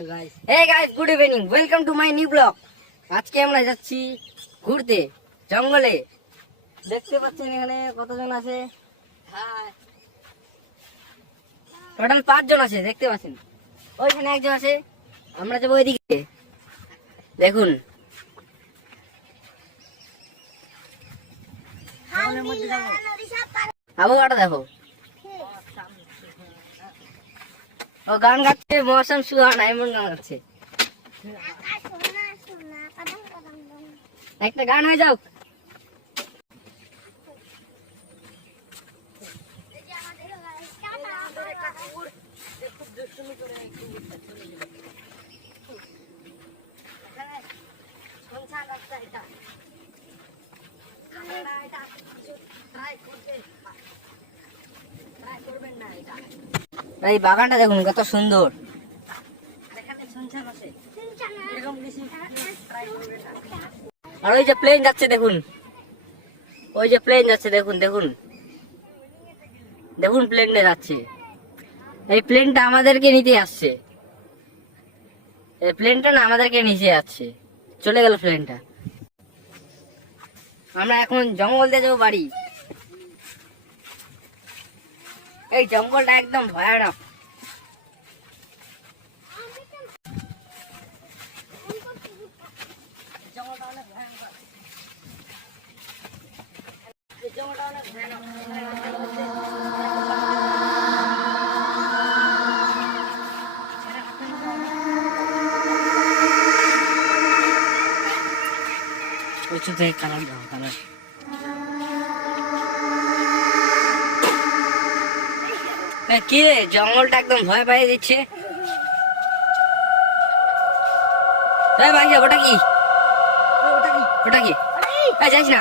Hey guys, good evening. Welcome to my new vlog. আজকে আমরা যাচ্ছি ঘুরতে জঙ্গলে। দেখতে পাচ্ছেন এখানে কতজন আছে? টোটাল 5 জন আছে, দেখতে পাচ্ছেন। ওইখানে একজন আছে, আমরা যাবো ওইদিকে। দেখুন আবহাওয়াটা দেখো। ও গান গাচ্ছে, মৌসুম সুহানা এমন গান গাচ্ছে। একটা গান হয়ে যাও। এই বাগানটা দেখুন কত সুন্দর। আর ওই যে প্লেন যাচ্ছে দেখুন, ওই যে প্লেন যাচ্ছে দেখুন, দেখুন দেখুন প্লেনটা যাচ্ছে। এই প্লেনটা আমাদেরকে নিতে আসছে, এই প্লেনটা না আমাদেরকে নিচে যাচ্ছে, চলে গেল প্লেনটা। আমরা এখন জঙ্গল দিয়ে যাবো বাড়ি। এই জঙ্গলটা একদম ভয়ানক। জঙ্গলটা অনেক ভয়ানক। জঙ্গলটা অনেক ভয়ানক। প্রচুর থেকে কালার দাও, কালার। কি রে, জঙ্গলটা একদম ভয় পাইয়ে দিচ্ছে। ভাই ওটা কি, ওটা কি? যাইস না,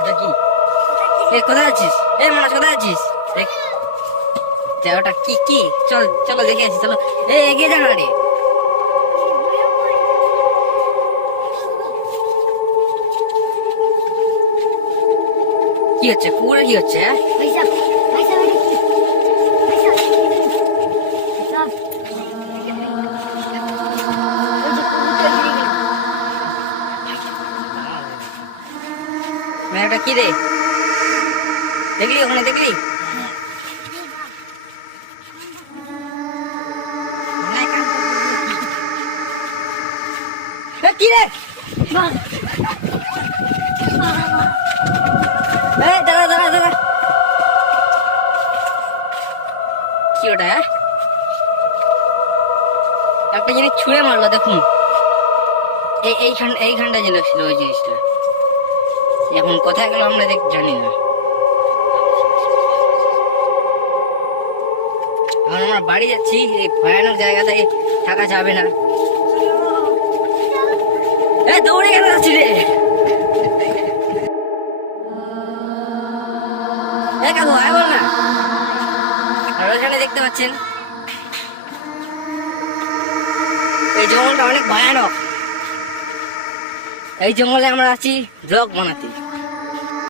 ওটা কি? কোথায় আছিস? মানুষ কোথায় আছিস? ওটা কি কি? চল চলো দেখে আসি, চলো। এগিয়ে যা না রে। কি হচ্ছে পুকুরে? কি হচ্ছে? মেয়েটা কি রে, দেখলি ওখানে? দেখলি কি রে? দাঁড়া দাঁড়া দাঁড়া, কি ওটা? একটা জিনিস ছুঁড়ে মারলো দেখুন। এইখানটা ছিল ওই জিনিসটা। এখন কোথায় গেল আমরা জানি না। এখন আমরা বাড়ি যাচ্ছি, এই ভয়ানক জায়গাতে থাকা যাবে না। দৌড়ে গেল যাচ্ছি রে। কাকু আয় বল না। আর ওইখানে দেখতে পাচ্ছেন এই জঙ্গলটা অনেক ভয়ানক। এই জঙ্গলে আমরা আছি ব্লগ বানাতে।